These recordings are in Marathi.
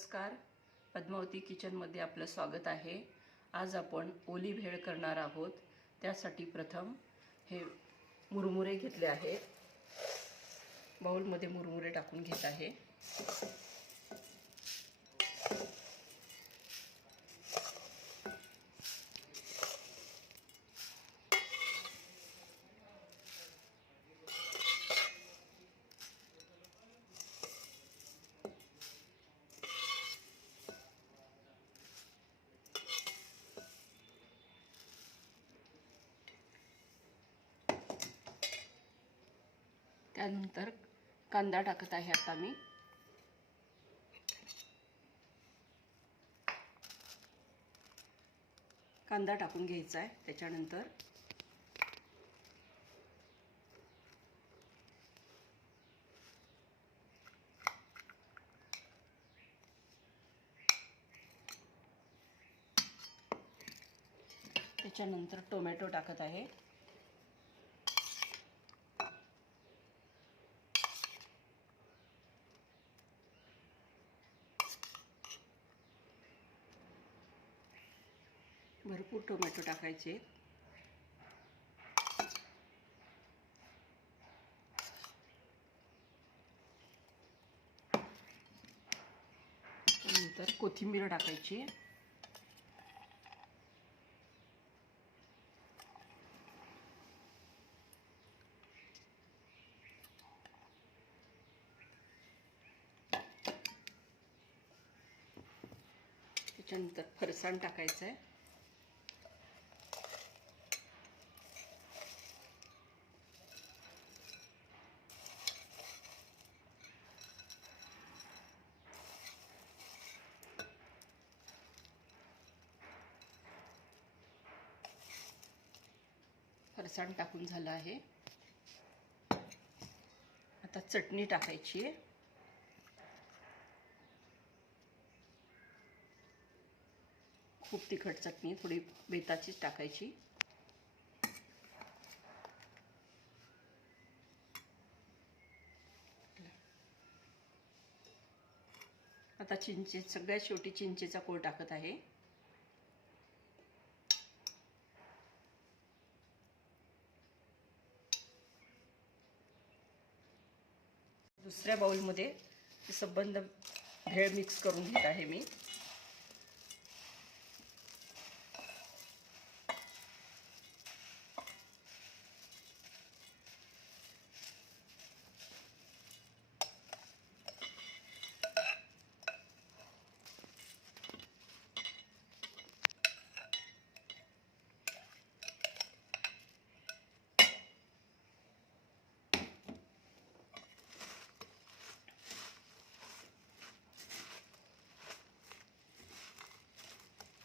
नमस्कार, पद्मावती किचनमध्ये आपलं स्वागत आहे। आज आपण ओली भेळ करणार आहोत। त्यासाठी प्रथम हे मुरमुरे घेतले आहेत। बाउलमध्ये मुरमुरे टाकून घेत आहे। त्यानंतर कांदा टाकत आहे। आता मी कांदा टाकून घ्यायचा आहे। त्याच्यानंतर टोमॅटो टाकत आहे। भरपूर टोमॅटो टाकायचे। नंतर कोथिंबीर टाकायची। त्याच्यानंतर फरसाण टाकायचं आहे। फरसाण टाकून झालं आहे। आता चटणी टाकायची आहे। खूप तिखट चटणी, थोडी बेताचीच टाकायची। आता सगळ्यात शेवटी चिंचेचा कोळ टाकत आहे। दुसऱ्या बाउलमध्ये संबंध भेळ मिक्स करून घेत आहे मी।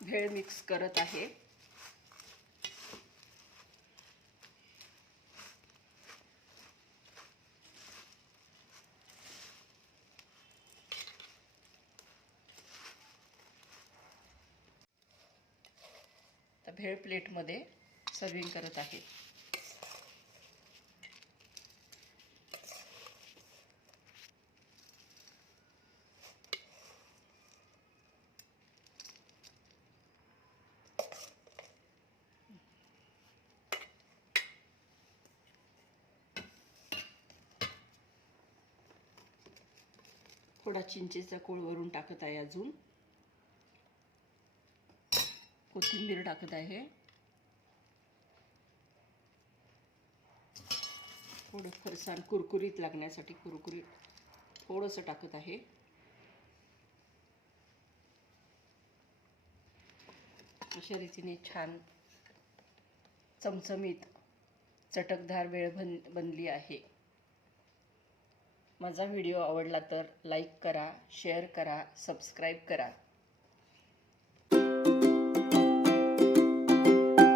भेळ मिक्स करत आहे। तर भेळ प्लेटमध्ये सर्विंग करत आहे। थोडा चिंचेचा कोळ वरून टाकत आहे। अजून कोथिंबीर टाकत आहे। थोडं फरसाण कुरकुरीत लागण्यासाठी थोडंसं टाकत आहे। अशा रीतीने छान चमचमीत चटकदार भेळ बनली आहे। माझा व्हिडिओ आवडला तर लाईक करा, शेअर करा, सबस्क्राईब करा।